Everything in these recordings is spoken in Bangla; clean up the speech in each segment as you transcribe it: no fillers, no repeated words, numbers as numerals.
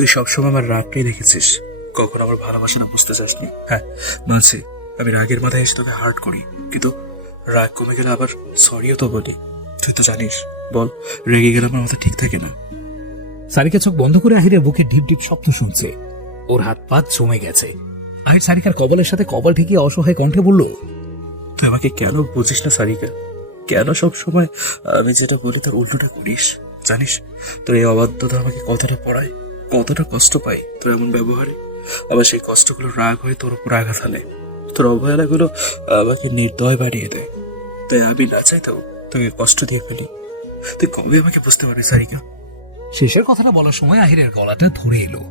তুই সবসময় আমার রাগটাই দেখেছিস, কখন আমার ভালোবাসাটা বুঝতে চাসনি। হ্যাঁ মানছি, আমি রাগের মাথায় এসে তোকে হার্ট করি, কিন্তু রাগ কমে গেলে আবার সরিও তো বলি। তুই তো জানিস, বল, রেগে গেলে আমার মাথা ঠিক থাকে না। সারিকা চোখ বন্ধ করে আহিরের বুকে ঢিপ ঢিপ শব্দ শুনছে। ওর হাত পা জমে গেছে। আহির সারিকার কপালের সাথে কপাল ঠেকিয়ে অসহায় কণ্ঠে বলল, তুই আমাকে কেন বুঝিস না সারিকা? কেন সব সময় আমি যেটা বলি তার উল্টোটা করিস? জানিস তোর এই অবাধ্যতা আমাকে কতটা পড়ায়, কতটা কষ্ট পাই তোর এমন ব্যবহারে। আবার সেই কষ্টগুলো রাগ হয়ে তোর উপর আঘাত হানে, তোর অবহেলাগুলো আমাকে নির্দয় বাড়িয়ে দেয়। তাই আমি না চাইতেও তোকে কষ্ট দিয়ে ফেলি। তুই কবে আমাকে বুঝতে পারবি সারিকা? শেষের কথাটা বলার সময় আহিরের গলাটা ধরে এলো।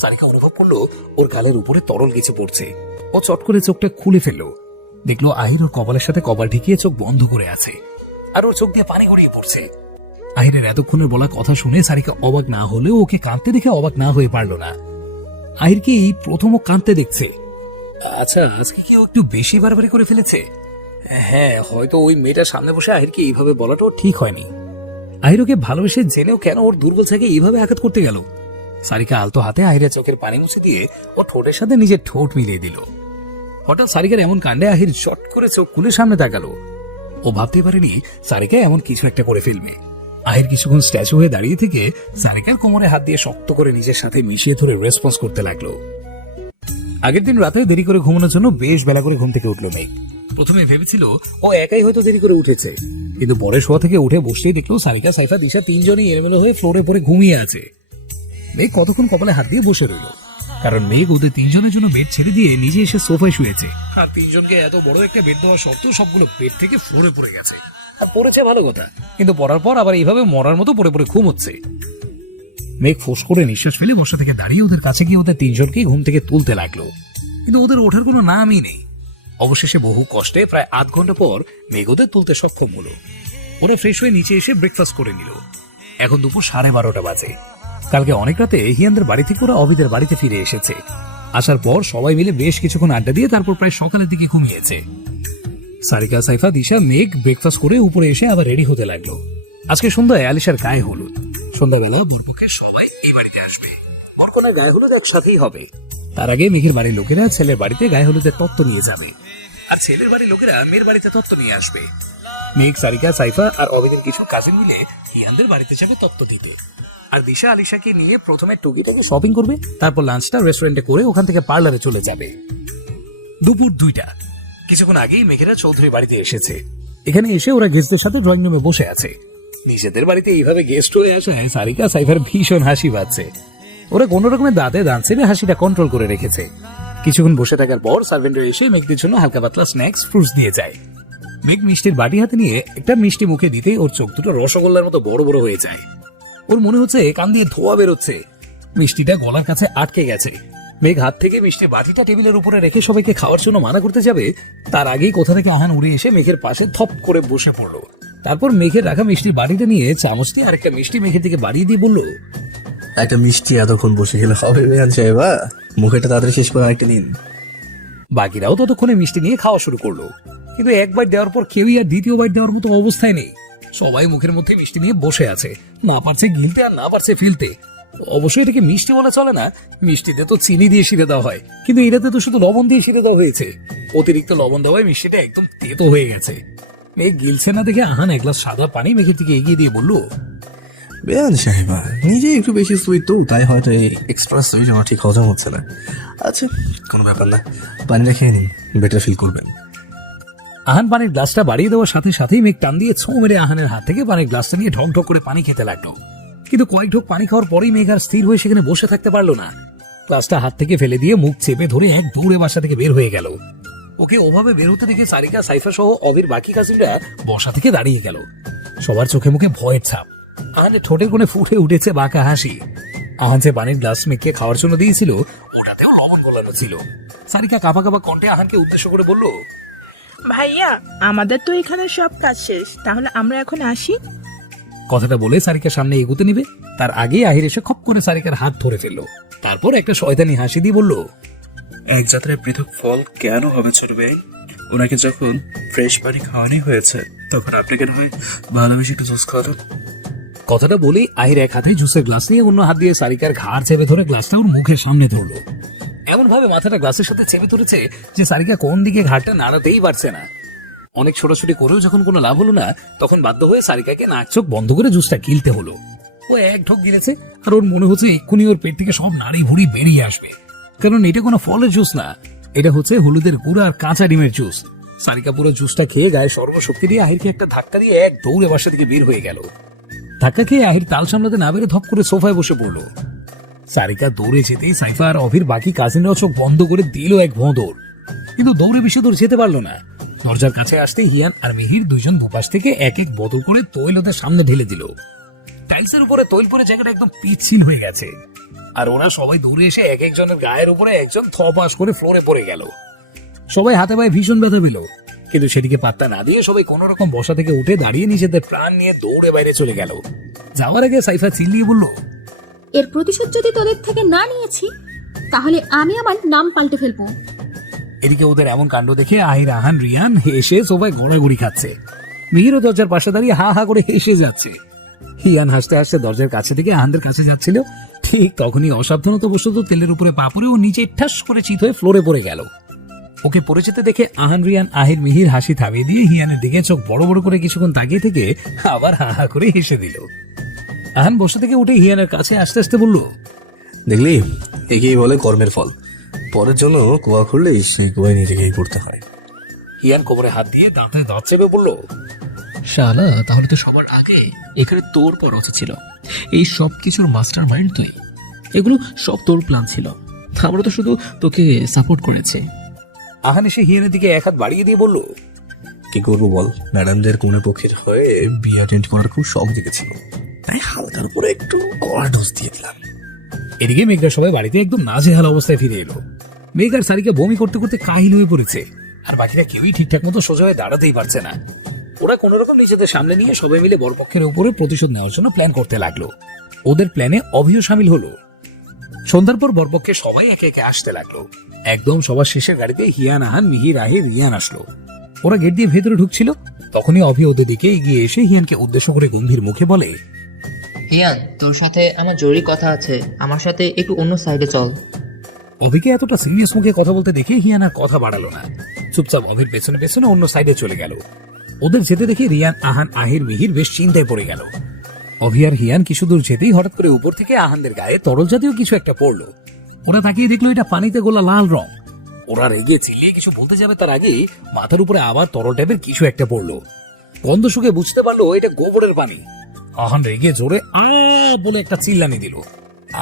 সারিকা অনুভব করলো ওর গালের উপরে তরল কিছু পড়ছে। ও চট করে চোখটা খুলে ফেললো। দেখলো আহির ওর কপালের সাথে কপাল ঠেকিয়ে চোখ বন্ধ করে আছে, আর ওর চোখ দিয়ে পানি গড়িয়ে পড়ছে। আহিরের এতক্ষণের বলা কথা শুনে সারিকা অবাক না হলেও ওকে কাঁদতে দেখে অবাক না হয়ে পারল না। আহিরকে এই প্রথম ও কাঁদতে দেখছে। আচ্ছা, আজকে কি ও একটু বেশি বাড়াবাড়ি করে ফেলেছে? হ্যাঁ, হয়তো ওই মেয়েটার সামনে বসে আহিরকে এইভাবে বলাটাও ঠিক হয়নি। আহির ওকে ভালোবেসে জেনেও কেন ওর দুর্বল থেকে এইভাবে আঘাত করতে গেল? সারিকা আলতো হাতে আহিরের চোখের পানি মুছে দিয়ে ও ঠোঁটের সাথে নিজের ঠোঁট মিলিয়ে দিল। হঠাৎ সারিকার এমন কাণ্ডে আহির চট করে চোখ খুলে সামনে তাকালো। ও ভাবতে পারেনি সারিকা এমন কিছু একটা করে ফেলবে। আহির কিছুক্ষণ স্ট্যাচু হয়ে দাঁড়িয়ে থেকে সারিকার কোমরে হাত দিয়ে শক্ত করে নিজের সাথে মিশিয়ে ধরে রেসপন্স করতে লাগলো। আগের দিন রাতে দেরি করে ঘুমানোর জন্য বেশ বেলা করে ঘুম থেকে উঠলো মেঘ। প্রথমে ভেবেছিল ও একাই হয়তো দেরি করে উঠেছে, কিন্তু পরে শোয়া থেকে উঠে বসতেই দেখলো সারিকা, সাইফা, দিশা তিনজনই এলোমেলো হয়ে ফ্লোরে পড়ে ঘুমিয়ে আছে। মেঘ কতক্ষণ কপালে হাত দিয়ে বসে রইল, কারণ মেঘ ওদের তিনজনের জন্য বেড ছেড়ে দিয়ে নিজে এসে সোফায় শুয়েছে। আর তিনজনকে এত বড় একটা বেড দেওয়া সত্ত্বেও সবগুলো বেড থেকে ফ্লোরে পড়ে গেছে। আর পড়েছে ভালো কথা, কিন্তু পড়ার পর আবার এইভাবে মরার মতো পড়ে পড়ে ঘুম হচ্ছে। মেঘ ফোঁস করে নিঃশ্বাস ফেলে বসা থেকে দাঁড়িয়ে ওদের কাছে গিয়ে ওদের তিনজনকেই ঘুম থেকে তুলতে লাগলো, কিন্তু ওদের ওঠার কোনো নামই নেই। অবশেষে বহু কষ্টে প্রায় আধ ঘন্টা পর মেঘ ওদের তুলতে সক্ষম হলো। ওরা ফ্রেশ হয়ে নিচে এসে ব্রেকফাস্ট করে নিল। এখন দুপুর 12:30 বাজে। কালকে অনেক রাতে হিয়ানদের বাড়ি থেকে ওরা অবিদের বাড়িতে ফিরে এসেছে। আসার পর সবাই মিলে বেশ কিছুক্ষণ আড্ডা দিয়ে তারপর প্রায় সকালের দিকে ঘুমিয়েছে। সারিকা, সাইফা, দিশা, মেঘ ব্রেকফাস্ট করে উপরে এসে আবার রেডি হতে লাগলো। আজকে সন্ধ্যায় আলিশার গায়ে হলুদ। সন্ধ্যাবেলা বরপক্ষের সবাই এই বাড়িতে আসবে। অর্কনের গায়ে হলুদ একসাথেই হবে। তার আগে মেঘের বাড়ির লোকেরা ছেলের বাড়িতে গায়ে হলুদের তত্ত্ব নিয়ে যাবে, আর ছেলের বাড়ির লোকেরা মেয়ের বাড়িতে তত্ত্ব নিয়ে আসবে। মেঘ, সারিকা, সাইফা আর অবিদের কিছু কাজিন মিলে হিয়ানদের বাড়িতে যাবে তত্ত্ব দিতে। আর দিশা আলিশাকে নিয়ে প্রথমে টুকিটাকে শপিং করবে, তারপর লাঞ্চটা রেস্টুরেন্টে করে ওখান থেকে পার্লারে চলে যাবে। দুপুর 2টা। কিছুক্ষণ আগেই মেঘেরা চৌধুরী বাড়িতে এসেছে। এখানে এসে ওরা গেস্টদের সাথে ড্রয়িং রুমে বসে আছে। নিজেদের বাড়িতে এইভাবে গেস্ট হয়ে আসায় সারিকা, সাইফার ভীষণ হাসি পাচ্ছে। ওরা কোন রকমের দাঁতে দাঁত চেপে হাসিটা কন্ট্রোল করে রেখেছে। কিছুক্ষণ বসে থাকার পর সার্ভেন্টরা এসে মেঘদের জন্য হালকা পাতলা স্ন্যাক্স, ফ্রুটস দিয়ে যায়। মেঘ মিষ্টির বাটি হাতে নিয়ে একটা মিষ্টি মুখে দিতেই ওর চোখ দুটো রসগোল্লার মতো বড় বড় হয়ে যায়। ওর মনে হচ্ছে কান দিয়ে ধোঁয়া বেরোচ্ছে। মিষ্টিটা গলার কাছে আটকে গেছে। মেঘ হাত থেকে মিষ্টির বাটিটা টেবিলের উপরে রেখে সবাইকে খাওয়ার জন্য মানা করতে যাবে, তার আগেই কোথা থেকে আহান উড়ে এসে মেঘের পাশে থপ করে বসে পড়লো। তারপর মেঘের রাখা মিষ্টির বাটিটা নিয়ে চামচ দিয়ে আরেকটা মিষ্টি মেঘের দিকে বাড়িয়ে দিয়ে বলল, একটা মিষ্টি এতক্ষণ বসে গেলে হবে বেয়ান সাহেবা, মুখেটা তাড়াতাড়ি শেষ করে আরেকটা নিন। বাকিরাও ততক্ষণে মিষ্টি নিয়ে খাওয়া শুরু করলো, কিন্তু এক বাইট দেওয়ার পর কেউই আর দ্বিতীয় বাইট দেওয়ার মতো অবস্থায় নেই। সবাই মুখের মধ্যে মিষ্টি নিয়ে বসে আছে, না পারছে গিলতে আর না পারছে ফেলতে। অবশ্যই এটাকে মিষ্টি বলা চলে না, মিষ্টিতে তো চিনি দিয়ে সিরে দেওয়া হয়, কিন্তু এটাতে তো শুধু লবণ দিয়ে সিরে দেওয়া হয়েছে। অতিরিক্ত লবণ দেওয়ায় মিষ্টিটা একদম তেতো হয়ে গেছে। মেঘ গিলছে না দেখে আহান এক গ্লাস সাদা পানি মেঘের দিকে এগিয়ে দিয়ে বলল, বেয়ান সাহেবা নিজে একটু বেশি সুইট তো, তাই হয়তো এই এক্সট্রা সুইট আমার ঠিক হজম হচ্ছে না। আচ্ছা, কোনো ব্যাপার না, পানিটা খেয়ে নিন, বেটার ফিল করবেন। আহান পানির গ্লাসটা বাড়িয়ে দেওয়ার সাথে সাথেই মেঘ টান দিয়ে ছোঁ মেরে আহানের হাত থেকে পানির গ্লাসটা নিয়ে ঢক ঢক করে পানি খেতে লাগলো। কিন্তু কয়েক ঢোক পানি খাওয়ার পরেই মেঘ আর স্থির হয়ে সেখানে বসে থাকতে পারলো না। গ্লাসটা হাত থেকে ফেলে দিয়ে মুখ চেপে ধরে এক দৌড়ে বাসা থেকে বের হয়ে গেল। ওকে ওভাবে বের হতে দেখে সারিকা, সাইফা সহ অবির বাকি কাজিনরা বসা থেকে দাঁড়িয়ে গেল। সবার চোখে মুখে ভয়ের ছাপ। আহানের ঠোঁটের কোণে ফুটে উঠেছে বাঁকা হাসি। আহান যে পানির গ্লাস মেঘকে খাওয়ার জন্য দিয়েছিল ওটাতেও লবণ গলানো ছিল। সারিকা কাঁপা কাঁপা কণ্ঠে আহানকে উদ্দেশ্য করে বলল, ভাইয়া, আমাদের তো এখানে সব কাজ শেষ, তাহলে আমরা এখন আসি। কথাটা বলে সারিকার সামনে এগোতে নিবে, তার আগে আহির এসে খপ করে সারিকার হাত ধরে ফেললো। তারপর একটা শয়তানি হাসি দিয়ে বলল, এক যাত্রায় পৃথক ফল কেন হবে ছোট ভাই? ওনাকে যখন ফ্রেশ পানি খাওয়ানোই হয়েছে, তখন আপনি কেন হয় ভালোবেসে একটু জুস খাওয়ালেন? কথাটা বলেই আহির এক হাতে জুসের গ্লাস নিয়ে অন্য হাত দিয়ে সারিকার ঘাড় চেপে ধরে গ্লাসটা ওর মুখের সামনে ধরলো। এমন ভাবে মাথাটা গ্লাসের সাথে চেপে ধরেছে যে সারিকা কোন দিকে ঘাড়টা নাড়াতেই পারছে না। অনেক ছোটাছুটি করেও যখন কোনো লাভ হলো না, তখন বাধ্য হয়ে সারিকাকে নাক চোখ বন্ধ করে জুসটা গিলতে হলো। ও এক ঢোক গিলেছে, আর ওর মনে হচ্ছে এক্ষুনি ওর পেট থেকে সব নাড়ি ভুড়ি বেরিয়ে আসবে। কারণ এটা কোনো ফলের জুস না, এটা হচ্ছে হলুদের গুঁড়া আর কাঁচা ডিমের জুস। সারিকা পুরো জুসটা খেয়ে গায়ে সর্বশক্তি দিয়ে আহিরকে একটা ধাক্কা দিয়ে এক দৌড়ে বাসা থেকে বের হয়ে গেল। ধাক্কা খেয়ে আহির তাল সামলাতে না বেড়ে ধপ করে সোফায় বসে পড়লো। সারিকা দৌড়ে যেতেই সাইফা আর অভির বাকি কাজিনরাও চোখ বন্ধ করে দিল এক ভোঁদর, কিন্তু দৌড়ে বেশি দূর যেতে পারলো না। দরজার কাছে আসতে হিয়ান আর মিহির দুইজন দুপাশ থেকে এক এক বোতল করে তৈল ওদের সামনে ঢেলে দিল। টাইলসের উপরে তৈল পরে জায়গাটা একদম পিচ্ছিল হয়ে গেছে, আর ওরা সবাই দূরে এসে এক একজনের গায়ের উপরে একজন থপাস করে ফ্লোরে পড়ে গেল। সবাই হাতে পায়ে ভীষণ ব্যথা পেল, কিন্তু সেদিকে পাত্তা না দিয়ে সবাই কোন রকম বসা থেকে উঠে দাঁড়িয়ে নিজেদের প্রাণ নিয়ে দৌড়ে বাইরে চলে গেল। যাওয়ার আগে সাইফা চিল্লিয়ে বলল, এর প্রতিশোধ যদি তোদের থেকে না নিয়েছি, তাহলে আমি আমার নাম পাল্টে ফেলবো। এদিকে ওদের এমন কাণ্ড দেখে আহির, আহান, রিয়ান হেসে সবাই গড়াগড়ি খাচ্ছে। মিহিরও দরজার পাশে দাঁড়িয়ে হা হা করে হেসে যাচ্ছে। হিয়ান হাসতে হাসতে দরজার কাছে থেকে আহানদের কাছে যাচ্ছিল, ঠিক তখনই অসাবধানতাবশত তেলের উপরে পা পড়ে ও নিচে ঠাস করে চিত হয়ে ফ্লোরে পড়ে গেল। ওকে পড়ে যেতে দেখে আহান, রিয়ান, আহির, মিহির হাসি থামিয়ে দিয়ে হিয়ানের দিকে চোখ বড় বড় করে কিছুক্ষণ তাকিয়ে থেকে আবার হা হা করে হেসে দিল। আহান বসে থেকে উঠে হিয়ানের কাছে আস্তে আস্তে বলল, দেখলি, একেই বলে কর্মের ফল। পরের জন্য কুয়া খুললেই সেই কুয়ায় নিজেকেই পড়তে হয়। হিয়ান কোমরে হাত দিয়ে দাঁতে দাঁত চেপে বলল, শালা, তাহলে তো সবার আগে এখানে তোর পর কথা ছিল। এই সব কিছুর মাস্টার মাইন্ড তুই, এগুলো সব তোর প্ল্যান ছিল, আমরা তো শুধু তোকে সাপোর্ট করেছে। আহান এসে হিয়ানের দিকে এক হাত বাড়িয়ে দিয়ে বলল, কি করবো বল, ম্যাডামদের কোনে পক্ষের হয়ে বিয়ে অ্যাটেন্ড করার খুব শখ জেগেছিল, তাই হালকার উপরে একটু কড়া ডোজ দিয়ে দিলাম। এদিকে মেঘরা সবাই বাড়িতে একদম নাজেহাল অবস্থায় ফিরে এলো। মেঘ আর সারিকা বমি করতে করতে কাহিল হয়ে পড়েছে, আর বাকিরা কেউই ঠিকঠাক মতো সোজা হয়ে দাঁড়াতেই পারছে না। ওরা কোন রকম নিজেদের সামনে নিয়ে সবাই মিলে বরপক্ষের উপরে প্রতিশোধ নেওয়ার জন্য প্ল্যান করতে লাগলো। ওদের প্ল্যানে অভিও সামিল হলো। সন্ধ্যার পর বরপক্ষে সবাই একে একে আসতে লাগলো। একদম সবার শেষের গাড়িতে হিয়ান, আহান, মিহির, আহির, রিয়ান আসলো। ওরা গেট দিয়ে ভেতরে ঢুকছিল, তখনই অভি ওদের দিকে এগিয়ে এসে হিয়ানকে উদ্দেশ্য করে গম্ভীর মুখে বলে, হিয়ান, তোর সাথে আমার জরুরি কথা আছে, আমার সাথে একটু অন্য সাইডে চল। অভিকে এতটা সিরিয়াস মুখে কথা বলতে দেখে হিয়ান আর কথা বাড়ালো না, চুপচাপ অভির পেছনে পেছনে অন্য সাইডে চলে গেল। ওদের যেতে দেখে রিয়ান, আহান, আহির, মিহির বেশ চিন্তায় পড়ে গেল। অভি আর হিয়ান কিছু দূর যেতেই হঠাৎ করে উপর থেকে আহানদের গায়ে তরল জাতীয় কিছু একটা পড়লো। ওরা তাকিয়ে দেখলো এটা পানিতে গোলা লাল রং। ওরা রেগে চিল্লিয়ে কিছু বলতে যাবে তার আগেই মাথার উপরে আবার তরল টাইপের কিছু একটা পড়লো। গন্ধ শুকে বুঝতে পারলো এটা গোবরের পানি। আহান রেগে জোরে আ বলে একটা চিল্লানি দিল।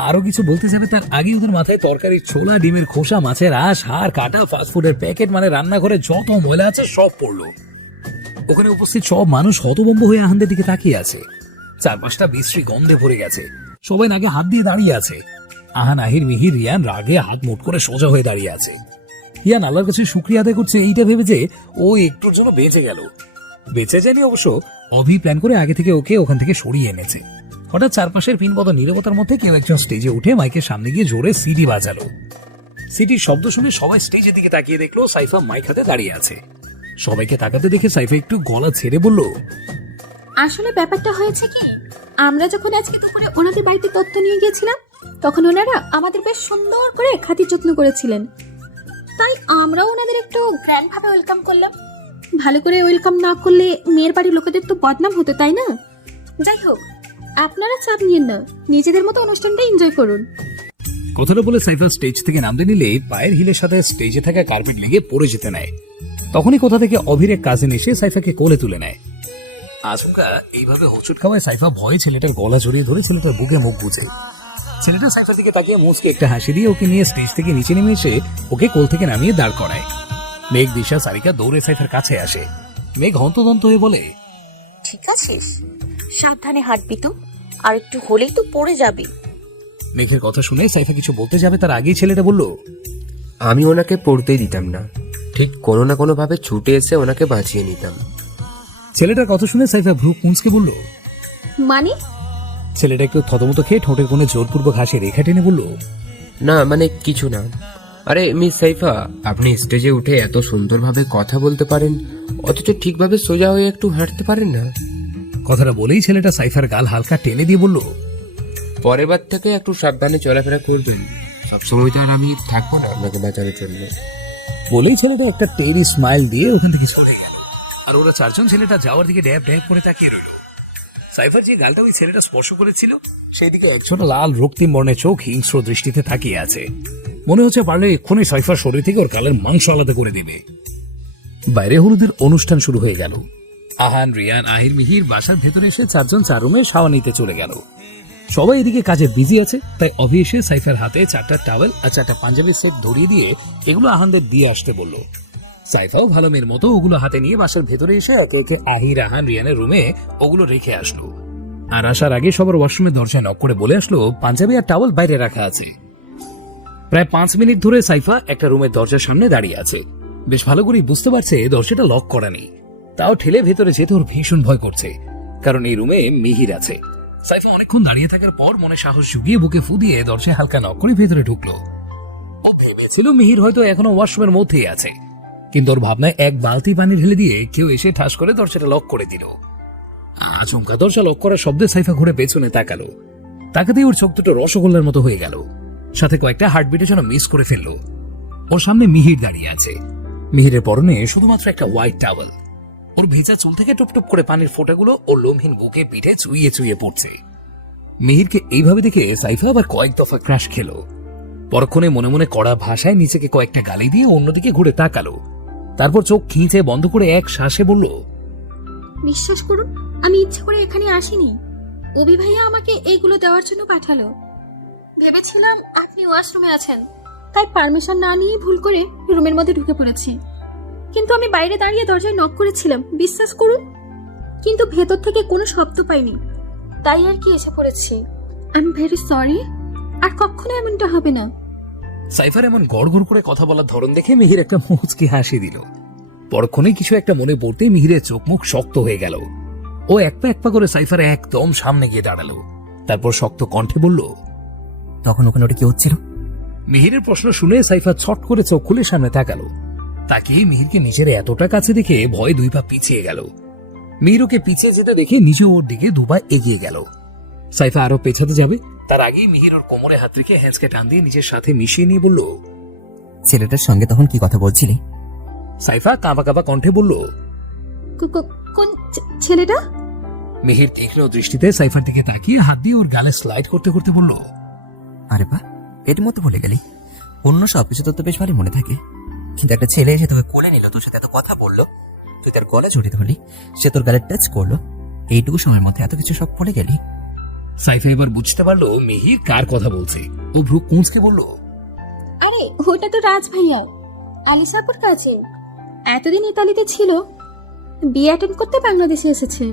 আরো কিছু বলতে যাবে তার আগে ওদের মাথায় তরকারির ছোলা, ডিমের খোসা, মাছের আঁশ, হাড় কাটা, ফাস্টফুডের প্যাকেট মানে রান্নাঘরে যত ময়লা আছে সব পড়লো। ওখানে উপস্থিত সব মানুষ হতভম্ব হয়ে আহানদের দিকে তাকিয়ে আছে। চারপাশটা বিশ্রী গন্ধে ভরে গেছে, সবাই নাকে হাত দিয়ে দাঁড়িয়ে আছে। আহান, আহির, মিহির, রিয়ান রাগে হাত মুট করে সোজা হয়ে দাঁড়িয়ে আছে। হিয়ান আল্লাহর কাছে শুকরিয়া আদায় করছে এইটা ভেবে যে ও একটুর জন্য বেঁচে গেল। বেঁচে যায়নি অবশ্য, অভি প্ল্যান করে আগে থেকে ওকে ওখান থেকে সরিয়ে এনেছে। হঠাৎ চারপাশের পিনপদ নীরবতার মধ্যে কেউ একজন স্টেজে উঠে মাইকের সামনে গিয়ে জোরে সিটি বাজালো। সিটির শব্দ শুনে সবাই স্টেজের দিকে তাকিয়ে দেখলো সাইফা মাইক হাতে দাঁড়িয়ে আছে। সবাইকে তাকাতে দেখে সাইফা একটু গলা ছেড়ে বলল, আসলে ব্যাপারটা হয়েছে কি, আমরা যখন আজকে দুপুরে ওনাদের বাড়িতে তথ্য নিয়ে গিয়েছিলাম, তখন ওনারা আমাদের বেশ সুন্দর করে খাতির যত্ন করেছিলেন, তাই আমরাও ওনাদের একটু গ্র্যান্ড ভাবে ওয়েলকাম করলাম। ভালো করে ওয়েলকাম না করলে মেয়ের বাড়ির লোকেদের তো বদনাম হতো, তাই না? যাই হোক, আপনারা চাপ নিয়েন না, নিজেদের মতো অনুষ্ঠানটা এনজয় করুন। কথাটা বলে সাইফা স্টেজ থেকে নামতে নিলে পায়ের হিলের সাথে স্টেজে থাকা কার্পেট লেগে পড়ে যেতে নেয়। তখনই কোথা থেকে অভির এক কাজিন এসে সাইফাকে কোলে তুলে নেয়। আচমকা এইভাবে হোঁচট খাওয়ায় সাইফা ভয়ে ছেলেটার গলা জড়িয়ে ধরে ছেলেটার বুকে মুখ গুজে। ছেলেটা সাইফার দিকে তাকিয়ে মুচকে একটা হাসি দিয়ে ওকে নিয়ে স্টেজ থেকে নিচে নেমে এসে ওকে কোল থেকে নামিয়ে দাঁড় করায়। মেঘ, দিশা, সারিকা দৌড়ে সাইফার কাছে আসে। মেঘ হন্তদন্ত হয়ে বলে, ঠিক আছিস? সাবধানে হাঁটবি তো, আর একটু হলেই তো পড়ে যাবি। মেঘের কথা শুনে সাইফা কিছু বলতে যাবে তার আগেই ছেলেটা বলল, আমি ওনাকে পড়তেই দিতাম না, ঠিক কোনো না কোনো ভাবে ছুটে এসে ওনাকে বাঁচিয়ে নিতাম। ছেলেটার কথা শুনে সাইফা ভ্রু কুঁচকে বলল, মানে? ছেলেটা একটু থতমত খেয়ে ঠোঁটের কোণে জোরপূর্বক হাসি রেখা টেনে বলল, না মানে কিছু না। আরে মিস সাইফা, আপনি স্টেজে উঠে এত সুন্দরভাবে কথা বলতে পারেন, অথচ ঠিকভাবে সোজা হয়ে একটু হাঁটতে পারেন না। কথাটা বলেই ছেলেটা সাইফার গাল হালকা টেনে দিয়ে বলল, পরের বার থেকে একটু সাবধানে চলাফেরা করবেন। সবসময় তো আর আমি থাকবো না আপনাকে বাঁচানোর জন্য। বলেই ছেলেটা একটা টেরি স্মাইল দিয়ে ওখান থেকে চলে গেল। আর ওরা চারজন ছেলেটা যাওয়ার দিকে ড্যাব ড্যাব করে তাকিয়ে রইল। সাইফার যে গালটা ওই ছেলেটা স্পর্শ করেছিল সেই দিকে একজন লাল রক্তিম বর্ণের চোখ হিংস্র দৃষ্টিতে তাকিয়ে আছে। মনে হচ্ছে পারলে এক্ষুনি সাইফার শরীর থেকে ওর গালের মাংস আলাদা করে দেবে। বাইরে হলুদের অনুষ্ঠান শুরু হয়ে গেল। আহান, রিয়ান, আহির, মিহির বাসার ভেতরে এসে চারজন চার রুমে শাওয়া নিতে চলে গেল। সবাই এদিকে কাজে বিজি আছে, তাই অভি এসে সাইফার হাতে 4টা টাওয়েল আর 4টা পাঞ্জাবি সেট ধরিয়ে দিয়ে এগুলো আহানদের দিয়ে আসতে বলল। সাইফাও ভালো মেয়ের মতো ওগুলো হাতে নিয়ে বাসার ভেতরে এসে একে একে আহির, আহান, রিয়ানের রুমে ওগুলো রেখে আসলো। আর আসার আগে সবার ওয়াশরুমের দরজায় নক করে বলে আসলো পাঞ্জাবি আর টাওয়েল বাইরে রাখা আছে। প্রায় 5 মিনিট ধরে সাইফা একটা রুমের দরজার সামনে দাঁড়িয়ে আছে। বেশ ভালো করেই বুঝতে পারছে দরজাটা লক করা নেই, তাও ঠেলে ভেতরে যেতে ওর ভীষণ ভয় করছে, কারণ এই রুমে মিহির আছে। সাইফা অনেকক্ষণ দাঁড়িয়ে থাকার পর মনে সাহস জুগিয়ে বুকে ফু দিয়ে দরজায় হালকা নক করে ভেতরে ঢুকলো। ও ভেবেছিল মিহির হয়তো এখনো ওয়াশরুমের মধ্যেই আছে, কিন্তু ওর ভাবনায় এক বালতি পানি ঢেলে দিয়ে কেউ এসে ঠাস করে দরজাটা লক করে দিল। আচমকা দরজা লক করার শব্দে সাইফা ঘুরে পেছনে তাকালো। তাকাতেই ওর চোখ দুটো রসগোল্লার মতো হয়ে গেল, সাথে কয়েকটা হার্টবিটের জন্য মিস করে ফেললো। ওর সামনে মিহির দাঁড়িয়ে আছে। মিহিরের পরনে শুধুমাত্র একটা হোয়াইট টাওয়েল। ওর ভেজা চুল থেকে টুপটুপ করে পানির ফোঁটাগুলো ওর লোমহীন বুকে পিঠে চুইয়ে চুইয়ে পড়ছে। মিহিরকে এইভাবে দেখে সাইফা আবার কয়েক দফা ক্র্যাশ খেলো। পরক্ষণে মনে মনে কড়া ভাষায় নিচেকে কয়েকটা গালি দিয়ে অন্যদিকে ঘুরে তাকালো। তারপর চোখ খিঁচে বন্ধ করে এক শ্বাসে বলল, বিশ্বাস করুন, আমি ইচ্ছে করে এখানে আসিনি। অভি ভাইয়া আমাকে এইগুলো দেওয়ার জন্য পাঠালো। ভেবেছিলাম আপনি ওয়াশরুমে আছেন, তাই পারমিশন না নিয়ে ভুল করে রুমের মধ্যে ঢুকে পড়েছি। কিন্তু আমি বাইরে দাঁড়িয়ে দরজায় নক করেছিলাম, বিশ্বাস করুন, কিন্তু ভেতর থেকে কোনো শব্দ পাইনি, তাই আর কি এসে পড়েছি। আই এম ভেরি সরি, আর কখনো এমনটা হবে না। সাইফার এমন গড়গড় করে কথা বলার ধরন দেখে মিহির একটা মুচকি হাসি দিল। পরক্ষণে কিছু একটা মনে পড়তে মিহিরের চোখ মুখ শক্ত হয়ে গেল। ও এক পা করে সাইফার একদম সামনে গিয়ে দাঁড়ালো। তারপর শক্ত কণ্ঠে বলল, তখন ওখানে ওটা কি হচ্ছিল? মিহিরের প্রশ্ন শুনে সাইফা ছট করে চোখ খুলে সামনে তাকালো। তাকিয়ে মিহিরকে নিজের এতটা কাছে দেখে ভয়ে 2 পা পিছিয়ে গেল। মিহির ওকে পিছিয়ে যেতে দেখে নিজে ওর দিকে 2 পা এগিয়ে গেল। সাইফা আরো পেছাতে যাবে, তার আগেই মিহির ওর কোমরে হাত রেখে হ্যান্সকে টান দিয়ে নিজের সাথে মিশিয়ে নিয়ে বলল, ছেলেটার সঙ্গে তখন কি কথা বলছিলি? সাইফা কাঁপা কাঁপা কণ্ঠে বলল, কোন ছেলেটা? মিহির তীক্ষ্ণ দৃষ্টিতে সাইফার দিকে তাকিয়ে হাত দিয়ে ওর গালে স্লাইড করতে করতে বলল, আরে বা, এর মতো বলে গেলি। অন্য সব কিছু তোর তো বেশ ভালো মনে থাকে, কিন্তু একটা ছেলে এসে তোকে কোলে নিল, তোর সাথে এত কথা বললো, তুই তার গলা জড়িত হলি, সে তোর গালে টাচ করলো, এইটুকু সময়ের মধ্যে এত কিছু সব পড়ে গেলি। সাইফা এবার বুঝতে পারলো মিহির কার কথা বলছে। ও ভ্রু কুঁচকে বলল, আরে ওটা তো রাজ ভাইয়া, আলিসাপুর কাছে। এতদিন ইতালিতে ছিল, বিয়ে অ্যাটেন্ড করতে বাংলাদেশে এসেছে।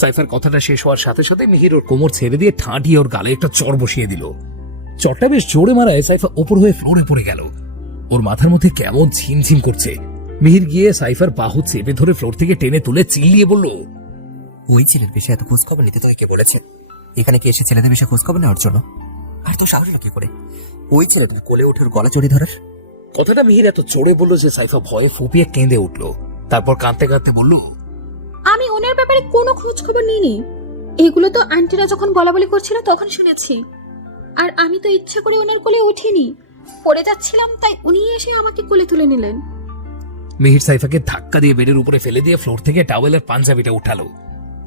সাইফার কথাটা শেষ হওয়ার সাথে সাথে মিহির ওর কোমর ছেড়ে দিয়ে ঠাঁটিয়ে ওর গালে একটা চড় বসিয়ে দিল। চড়টা বেশ জোরে মারায় সাইফা ওপর হয়ে ফ্লোরে পড়ে গেল। ওর মাথার মধ্যে কেমন ঝিমঝিম করছে। মিহির গিয়ে সাইফার বাহু চেপে ধরে ফ্লোর থেকে টেনে তুলে চিল্লিয়ে বলল, ওই ছেলের বিষয়ে এত খোঁজ খবর নিতে তোকে কে বলেছে? এখানে কি এসে ছেলেদের বিষয়ে খোঁজ খবর নেওয়ার জন্য? আর তো সাহস কি করে ওই ছেলেটার কোলে উঠে ওর গলা জড়িয়ে ধরার? কথাটা মিহির এত জোরে বলল যে সাইফা ভয়ে ফুপিয়ে কেঁদে উঠল। তারপর কাঁদতে কাঁদতে বলল, আমি ওনার ব্যাপারে কোনো খোঁজ খবর নিইনি। এগুলো তো আন্টিরা যখন বলা বলি করছিল তখন শুনেছি। আর আমি তো ইচ্ছা করে ওনার কোলে উঠিনি, পড়ে যাচ্ছিলাম, তাই উনি এসে আমাকে কোলে তুলে নিলেন। মিহির সাইফাকে ধাক্কা দিয়ে বেডের উপরে ফেলে দিয়ে ফ্লোর থেকে টাওয়েলের পাঞ্জাবিটা উঠালো।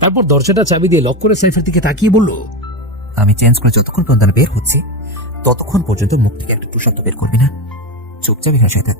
তারপর দরজাটা চাবি দিয়ে লক করে সাইফার দিকে তাকিয়ে বলল, আমি চেঞ্জ করে যতক্ষণ পর্যন্ত বের হচ্ছি ততক্ষণ পর্যন্ত মুখ থেকে একটা প্রশব্দ বের করবি না, চুপচাপ এখানে থাক।